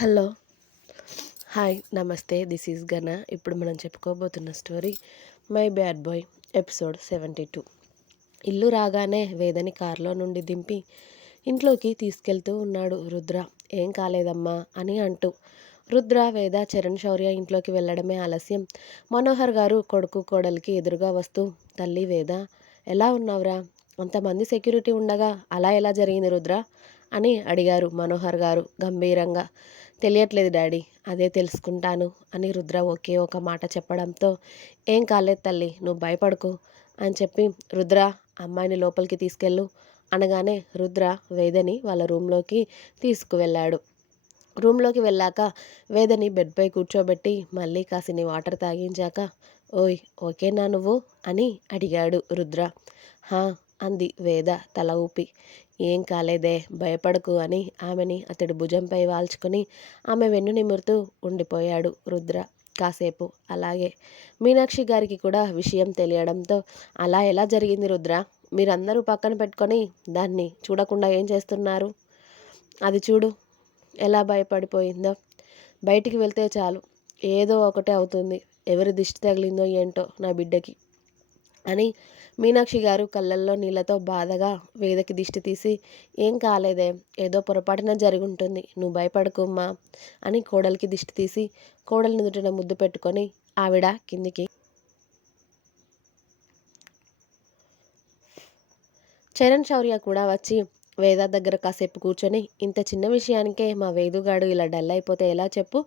Hello. Hi. నమస్తే. This is Gana. ఇప్పుడు మనం చెప్పుకోబోతున్న story 'my bad boy' episode 72. ఇల్లు రాగానే వేదని కారులో నుండి దింపి ఇంట్లోకి తీసుకెళ్తూ ఉన్నాడు రుద్ర. ఏం కాలేదమ్మా అని అంటూ. రుద్ర, వేద, చరణ్, శౌర్య ఇంట్లోకి వెళ్ళడమే ఆలస్యం. మనోహర్ గారు కొడుకు కోడలికి ఎదురుగా వస్తూ, తల్లి వేద, ఎలా ఉన్నావురా? అంతమంది సెక్యూరిటీ ఉండగా అలా ఎలా జరిగింది రుద్ర అని అడిగారు మనోహర్ గారు గంభీరంగా. తెలియట్లేదు డాడీ, అదే తెలుసుకుంటాను అని రుద్ర ఒకే ఒక మాట చెప్పడంతో, ఏం కాలేదు తల్లి, నువ్వు భయపడకు అని చెప్పి, రుద్ర, అమ్మాయిని లోపలికి తీసుకెళ్ళు అనగానే రుద్ర వేదని వాళ్ళ రూమ్లోకి తీసుకువెళ్ళాడు. రూమ్లోకి వెళ్ళాక వేదని బెడ్పై కూర్చోబెట్టి మళ్ళీ కాసిని వాటర్ తాగించాక, ఓయ్ ఓకేనా నువ్వు అని అడిగాడు రుద్ర. హా అంది వేద తల ఊపి. ఏం కాలేదే, భయపడకు అని ఆమెని అతడి భుజంపై వాల్చుకొని ఆమె వెన్ను నిమురుతూ ఉండిపోయాడు రుద్ర కాసేపు. అలాగే మీనాక్షి గారికి కూడా విషయం తెలియడంతో, అలా ఎలా జరిగింది రుద్ర? మీరందరూ పక్కన పెట్టుకొని దాన్ని చూడకుండా ఏం చేస్తున్నారు? అది చూడు ఎలా భయపడిపోయిందో. బయటికి వెళ్తే చాలు ఏదో ఒకటే అవుతుంది. ఎవరి దిష్టి తగిలిందో ఏంటో నా బిడ్డకి అని మీనాక్షి గారు కళ్ళల్లో నీళ్లతో బాధగా వేదకి దిష్టి తీసి, ఏం కాలేదే, ఏదో పొరపాటున జరుగుంటుంది, నువ్వు భయపడకుమ్మా అని కోడలికి దిష్టి తీసి కోడలి నుదుటిన ముద్దు పెట్టుకొని ఆవిడ కిందికి. చరణ్, శౌర్య కూడా వచ్చి వేద దగ్గర కాసేపు కూర్చొని, ఇంత చిన్న విషయానికే మా వేదుగాడు ఇలా డల్ అయిపోతే ఎలా చెప్పు?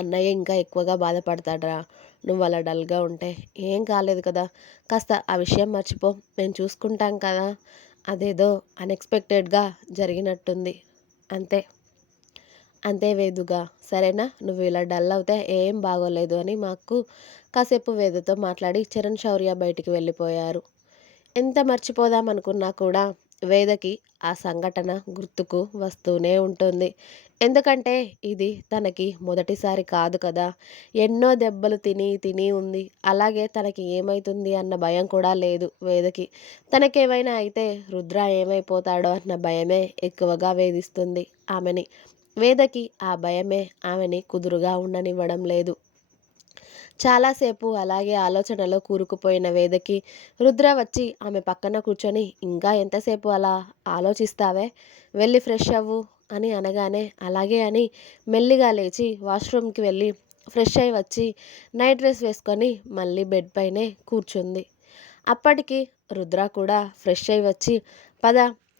అన్నయ్య ఇంకా ఎక్కువగా బాధపడతాడరా నువ్వు అలా డల్గా ఉంటే. ఏం కాలేదు కదా, కాస్త ఆ విషయం మర్చిపో, మేము చూసుకుంటాం కదా. అదేదో అన్ఎక్స్పెక్టెడ్గా జరిగినట్టుంది అంతే. అంతే వేదుగా, సరేనా? నువ్వు ఇలా డల్ అవుతే ఏం బాగోలేదు అని మాకు కాసేపు వేదతో మాట్లాడి చరణ్, శౌర్య బయటికి వెళ్ళిపోయారు. ఎంత మర్చిపోదామనుకున్నా కూడా వేదకి ఆ సంఘటన గుర్తుకు వస్తూనే ఉంటుంది. ఎందుకంటే ఇది తనకి మొదటిసారి కాదు కదా. ఎన్నో దెబ్బలు తిని తిని ఉంది. అలాగే తనకి ఏమైతుంది అన్న భయం కూడా లేదు వేదకి. తనకేమైనా అయితే రుద్ర ఏమైపోతాడో అన్న భయమే ఎక్కువగా వేధిస్తుంది ఆమెని. వేదకి ఆ భయమే ఆమెని కుదురుగా ఉండనివ్వడం లేదు. చాలాసేపు అలాగే ఆలోచనలో కూరుకుపోయిన వేదకి రుద్ర వచ్చి ఆమె పక్కన కూర్చొని, ఇంకా ఎంతసేపు అలా ఆలోచిస్తావే, వెళ్ళి ఫ్రెష్ అవ్వు అని అనగానే అలాగే అని మెల్లిగా లేచి వాష్రూమ్కి వెళ్ళి ఫ్రెష్ అయి వచ్చి నైట్ డ్రెస్ వేసుకొని మళ్ళీ బెడ్ పైనే కూర్చుంది. అప్పటికి రుద్ర కూడా ఫ్రెష్ అయి వచ్చి, పద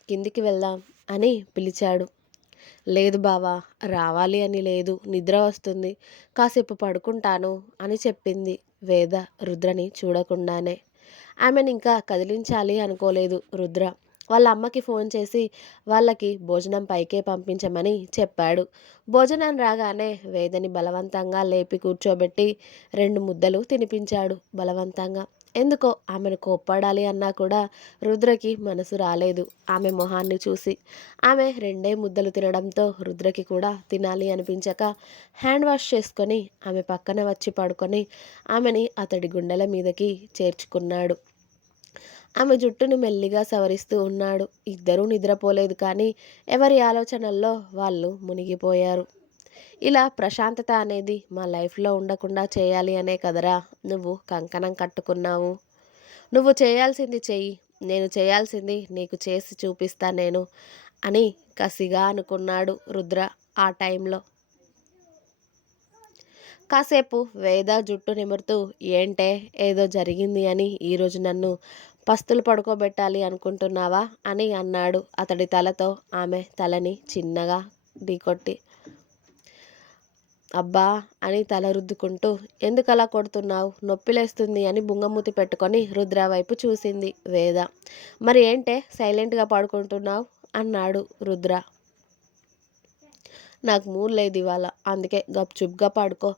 కిందికి వెళ్దాం అని పిలిచాడు. లేదు బావా, రావాలి అని లేదు, నిద్ర వస్తుంది, కాసేపు పడుకుంటాను అని చెప్పింది వేద రుద్రని చూడకుండానే. ఆమెను ఇంకా కదిలించాలి అనుకోలేదు రుద్ర. వాళ్ళ అమ్మకి ఫోన్ చేసి వాళ్ళకి భోజనం పైకే పంపించమని చెప్పాడు. భోజనం రాగానే వేదని బలవంతంగా లేపి కూర్చోబెట్టి 2 ముద్దలు తినిపించాడు బలవంతంగా. ఎందుకో ఆమెను కోప్పడాలి అన్నా కూడా రుద్రకి మనసు రాలేదు ఆమె మొహాన్ని చూసి. ఆమె 2 ముద్దలు తినడంతో రుద్రకి కూడా తినాలి అనిపించక హ్యాండ్ వాష్ చేసుకొని ఆమె పక్కన వచ్చి పడుకొని ఆమెని అతడి గుండెల మీదకి చేర్చుకున్నాడు. ఆమె జుట్టును మెల్లిగా సవరిస్తూ ఉన్నాడు. ఇద్దరూ నిద్రపోలేదు కానీ ఎవరి ఆలోచనల్లో వాళ్ళు మునిగిపోయారు. ఇలా ప్రశాంతత అనేది మా లైఫ్లో ఉండకుండా చేయాలి అనే కదరా నువ్వు కంకణం కట్టుకున్నావు. నువ్వు చేయాల్సింది చెయ్యి, నేను చేయాల్సింది నీకు చేసి చూపిస్తా నేను అని కసిగా అనుకున్నాడు రుద్ర ఆ టైంలో. కాసేపు వేద జుట్టు నిమురుతూ, ఏంటే ఏదో జరిగింది అని ఈరోజు నన్ను పస్తులు పడుకోబెట్టాలి అనుకుంటున్నావా అని అన్నాడు అతడి తలతో ఆమె తలని చిన్నగా ఢీకొట్టి. అబ్బా అని తల రుద్దుకుంటూ, ఎందుకలా కొడుతున్నావు, నొప్పిలేస్తుంది అని బుంగమూతి పెట్టుకొని రుద్ర వైపు చూసింది వేద. మరి ఏంటే సైలెంట్గా పడుకుంటున్నావు అన్నాడు రుద్ర. నాకు మూడ్ లేదు ఇవాళ, అందుకే గప్చుప్గా పడుకో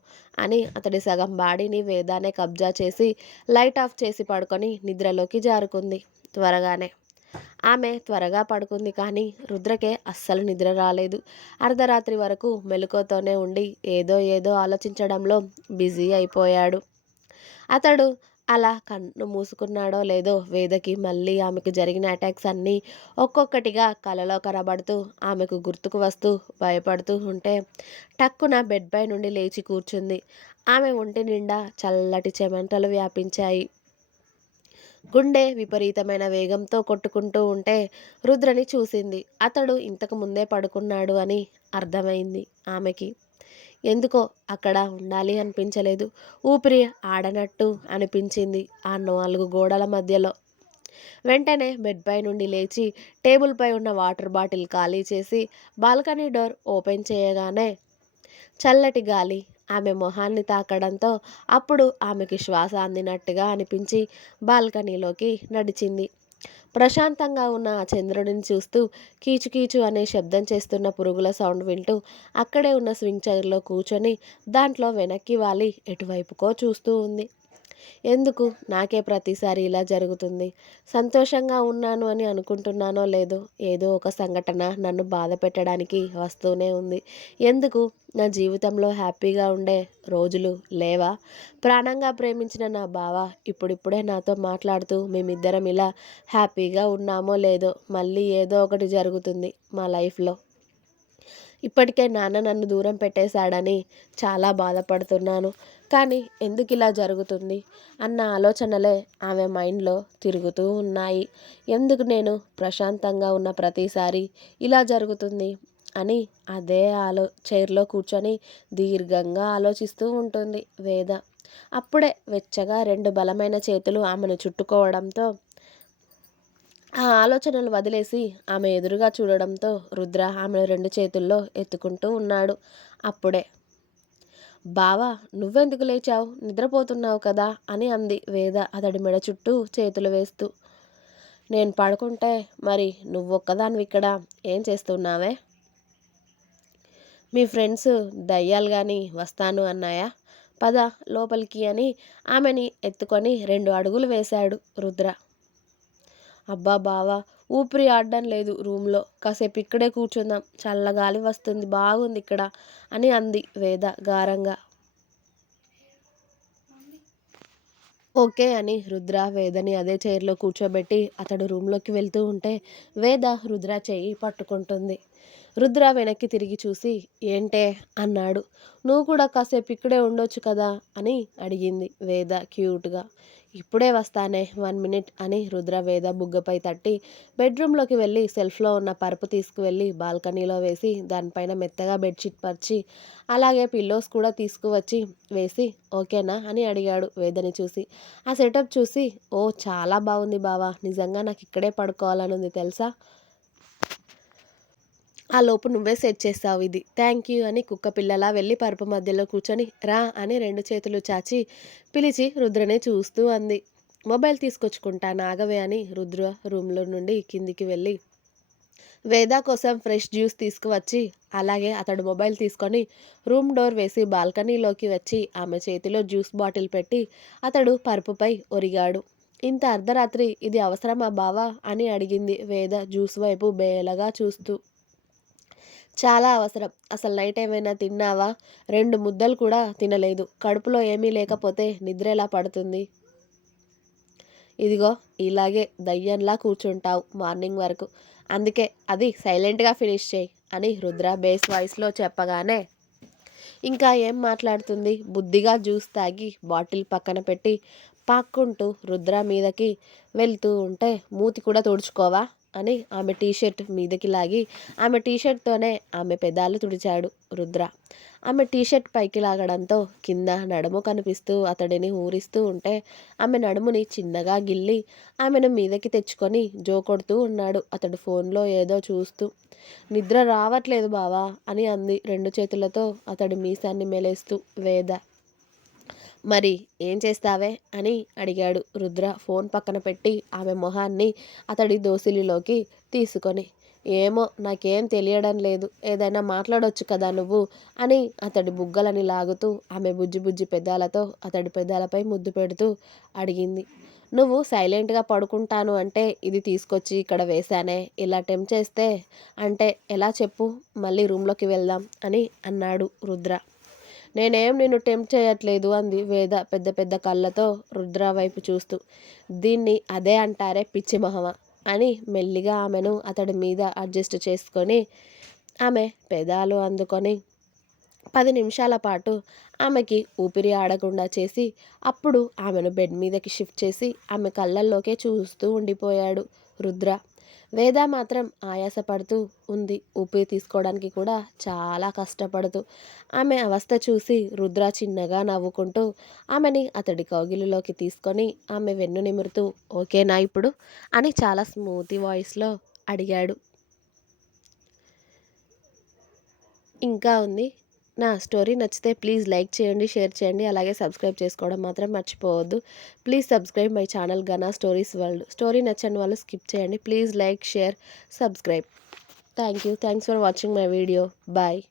అని అతడి సగం బాడీని వేదానే కబ్జా చేసి లైట్ ఆఫ్ చేసి పడుకొని నిద్రలోకి జారుకుంది త్వరగానే. ఆమె త్వరగా పడుకుంది కానీ రుద్రకే అస్సలు నిద్ర రాలేదు. అర్ధరాత్రి వరకు మెలకువతోనే ఉండి ఏదో ఏదో ఆలోచించడంలో బిజీ అయిపోయాడు. అతడు అలా కన్ను మూసుకున్నాడో లేదో వేదకి మళ్ళీ ఆమెకు జరిగిన అటాక్స్ అన్నీ ఒక్కొక్కటిగా కలలో కనబడుతూ ఆమెకు గుర్తుకు వస్తూ భయపడుతూ ఉంటే టక్కున బెడ్ పై నుండి లేచి కూర్చుంది. ఆమె ఒంటి నిండా చల్లటి చెమటలు వ్యాపించాయి. గుండె విపరీతమైన వేగంతో కొట్టుకుంటూ ఉంటే రుద్రని చూసింది. అతడు ఇంతకు ముందే పడుకున్నాడు అని అర్థమైంది ఆమెకి. ఎందుకో అక్కడ ఉండాలి అనిపించలేదు. ఊపిరి ఆడనట్టు అనిపించింది ఆ 4 గోడల మధ్యలో. వెంటనే బెడ్ పై నుండి లేచి టేబుల్పై ఉన్న వాటర్ బాటిల్ ఖాళీ చేసి బాల్కనీ డోర్ ఓపెన్ చేయగానే చల్లటి గాలి ఆమె మొహాన్ని తాకడంతో అప్పుడు ఆమెకి శ్వాస అందినట్టుగా అనిపించి బాల్కనీలోకి నడిచింది. ప్రశాంతంగా ఉన్న ఆ చంద్రుడిని చూస్తూ కీచుకీచు అనే శబ్దం చేస్తున్న పురుగుల సౌండ్ వింటూ అక్కడే ఉన్న స్వింగ్ చైర్లో కూర్చొని దాంట్లో వెనక్కి వాలి ఎటువైపుకో చూస్తూ ఉంది. ఎందుకు నాకే ప్రతిసారి ఇలా జరుగుతుంది? సంతోషంగా ఉన్నాను అని అనుకుంటున్నానో లేదో ఏదో ఒక సంఘటన నన్ను బాధ పెట్టడానికి వస్తూనే ఉంది. ఎందుకు నా జీవితంలో హ్యాపీగా ఉండే రోజులు లేవా? ప్రాణంగా ప్రేమించిన నా బావ ఇప్పుడిప్పుడే నాతో మాట్లాడుతూ మేమిద్దరం ఇలా హ్యాపీగా ఉన్నామో లేదో మళ్ళీ ఏదో ఒకటి జరుగుతుంది మా లైఫ్లో. ఇప్పటికే నాన్న నన్ను దూరం పెట్టేశాడని చాలా బాధపడుతున్నాను. కానీ ఎందుకిలా జరుగుతుంది అన్న ఆలోచనలే ఆమె మైండ్లో తిరుగుతూ ఉన్నాయి. ఎందుకు నేను ప్రశాంతంగా ఉన్న ప్రతిసారి ఇలా జరుగుతుంది అని అదే చైర్లో కూర్చొని దీర్ఘంగా ఆలోచిస్తూ ఉంటుంది వేద. అప్పుడే వెచ్చగా 2 బలమైన చేతులు ఆమెను చుట్టుకోవడంతో ఆ ఆలోచనలు వదిలేసి ఆమె ఎదురుగా చూడడంతో రుద్ర ఆమెను 2 చేతుల్లో ఎత్తుకుంటూ ఉన్నాడు. అప్పుడే బావా, నువ్వెందుకు లేచావు? నిద్రపోతున్నావు కదా అని అంది వేద అతడి మెడ చుట్టూ చేతులు వేస్తూ. నేను పడుకుంటే మరి నువ్వొక్కదానివి ఇక్కడ ఏం చేస్తున్నావే? మీ ఫ్రెండ్స్ దయ్యాలు గాని వస్తాను అన్నాయా? పద లోపలికి అని ఆమెని ఎత్తుకొని 2 అడుగులు వేశాడు రుద్ర. అబ్బా బావా, ఊపిరి ఆడడం లేదు రూమ్లో, కాసేపు ఇక్కడే కూర్చుందాం, చల్లగాలి వస్తుంది, బాగుంది ఇక్కడ అని అంది వేద గారంగా. ఓకే అని రుద్ర వేదని అదే చైర్లో కూర్చోబెట్టి అతడు రూమ్లోకి వెళ్తూ ఉంటే వేద రుద్ర చెయ్యి పట్టుకుంటుంది. రుద్ర వెనక్కి తిరిగి చూసి ఏంటే అన్నాడు. నువ్వు కూడా కాసేపు ఇక్కడే ఉండొచ్చు కదా అని అడిగింది వేద క్యూట్గా. ఇప్పుడే వస్తానే 1 మినిట్ అని రుద్ర వేద బుగ్గపై తట్టి బెడ్రూమ్లోకి వెళ్ళి సెల్ఫ్లో ఉన్న పరుపు తీసుకువెళ్ళి బాల్కనీలో వేసి దానిపైన మెత్తగా బెడ్షీట్ పరిచి అలాగే పిల్లోస్ కూడా తీసుకువచ్చి వేసి ఓకేనా అని అడిగాడు వేదని చూసి. ఆ సెటప్ చూసి ఓ చాలా బాగుంది బావా, నిజంగా నాకు ఇక్కడే పడుకోవాలనుంది తెలుసా? ఆ లోపు నువ్వే సెట్ చేస్తావు ఇది, థ్యాంక్ యూ అని కుక్క పిల్లలా వెళ్ళి పరుపు మధ్యలో కూర్చొని రా అని 2 చేతులు చాచి పిలిచి రుద్రనే చూస్తూ అంది. మొబైల్ తీసుకొచ్చుకుంటా నాగవే అని రుద్ర రూమ్లో నుండి కిందికి వెళ్ళి వేద కోసం ఫ్రెష్ జ్యూస్ తీసుకువచ్చి అలాగే అతడు మొబైల్ తీసుకొని రూమ్ డోర్ వేసి బాల్కనీలోకి వచ్చి ఆమె చేతిలో జ్యూస్ బాటిల్ పెట్టి అతడు పరుపుపై ఒరిగాడు. ఇంత అర్ధరాత్రి ఇది అవసరమా బావా అని అడిగింది వేద జ్యూస్ వైపు బేలగా చూస్తూ. చాలా అవసరం. అసలు నైట్ ఏమైనా తిన్నావా? 2 ముద్దలు కూడా తినలేదు. కడుపులో ఏమీ లేకపోతే నిద్ర ఎలా పడుతుంది? ఇదిగో ఇలాగే దయ్యంలా కూర్చుంటావు మార్నింగ్ వరకు. అందుకే అది సైలెంట్గా ఫినిష్ చేయి అని రుద్ర బేస్ వాయిస్లో చెప్పగానే ఇంకా ఏం మాట్లాడుతుంది? బుద్ధిగా జ్యూస్ తాగి బాటిల్ పక్కన పెట్టి పాక్కుంటూ రుద్ర మీదకి వెళ్తూ ఉంటే మూతి కూడా తుడుచుకోవా అని ఆమె టీషర్ట్ మీదకి లాగి ఆమె టీషర్ట్తోనే ఆమె పెదాలు తుడిచాడు రుద్ర. ఆమె టీషర్ట్ పైకి లాగడంతో కింద నడుము కనిపిస్తూ అతడిని ఊరిస్తూ ఉంటే ఆమె నడుముని చిన్నగా గిల్లి ఆమెను మీదకి తెచ్చుకొని జోకొడుతూ ఉన్నాడు అతడు ఫోన్లో ఏదో చూస్తూ. నిద్ర రావట్లేదు బావా అని అంది 2 చేతులతో అతడి మీసాన్ని మెలేస్తూ వేద. మరి ఏం చేస్తావే అని అడిగాడు రుద్ర ఫోన్ పక్కన పెట్టి ఆమె మొహాన్ని అతడి దోసిలిలోకి తీసుకొని. ఏమో నాకేం తెలియడం లేదు, ఏదైనా మాట్లాడొచ్చు కదా నువ్వు అని అతడి బుగ్గలని లాగుతూ ఆమె బుజ్జి బుజ్జి పెదాలతో అతడి పెదాలపై ముద్దు పెడుతూ అడిగింది. నువ్వు సైలెంట్గా పడుకుంటాను అంటే ఇది తీసుకొచ్చి ఇక్కడ వేశానే, ఇలా టెంప్ట్ చేస్తే అంటే ఎలా చెప్పు? మళ్ళీ రూమ్లోకి వెళ్దాం అని అన్నాడు రుద్ర. నేనేం నిన్ను టెంప్ట్ చేయట్లేదు అంది వేద పెద్ద పెద్ద కళ్ళతో రుద్ర వైపు చూస్తూ. దీన్ని అదే అంటారే పిచ్చి మొహమ అని మెల్లిగా ఆమెను అతడి మీద అడ్జస్ట్ చేసుకొని ఆమె పెదాలు అందుకొని 10 నిమిషాల పాటు ఆమెకి ఊపిరి ఆడకుండా చేసి అప్పుడు ఆమెను బెడ్ మీదకి షిఫ్ట్ చేసి ఆమె కళ్ళల్లోకే చూస్తూ ఉండిపోయాడు రుద్ర. వేద మాత్రం ఆయాసపడుతూ ఉంది. ఊపిరి తీసుకోవడానికి కూడా చాలా కష్టపడుతూ. ఆమె అవస్థ చూసి రుద్ర చిన్నగా నవ్వుకుంటూ ఆమెని అతడి కౌగిలిలోకి తీసుకొని ఆమె వెన్ను నిమురుతూ ఓకేనా ఇప్పుడు అని చాలా స్మూతీ వాయిస్లో అడిగాడు. ఇంకా ఉంది. నా స్టోరీ నచ్చితే ప్లీజ్ లైక్ చేయండి, షేర్ చేయండి, అలాగే సబ్స్క్రైబ్ చేసుకోవడం మాత్రం మర్చిపోవద్దు. Please subscribe my channel Gana stories world. Story నచ్చని వాళ్ళు స్కిప్ చేయండి. Please like, share, subscribe. Thanks for watching my video. Bye.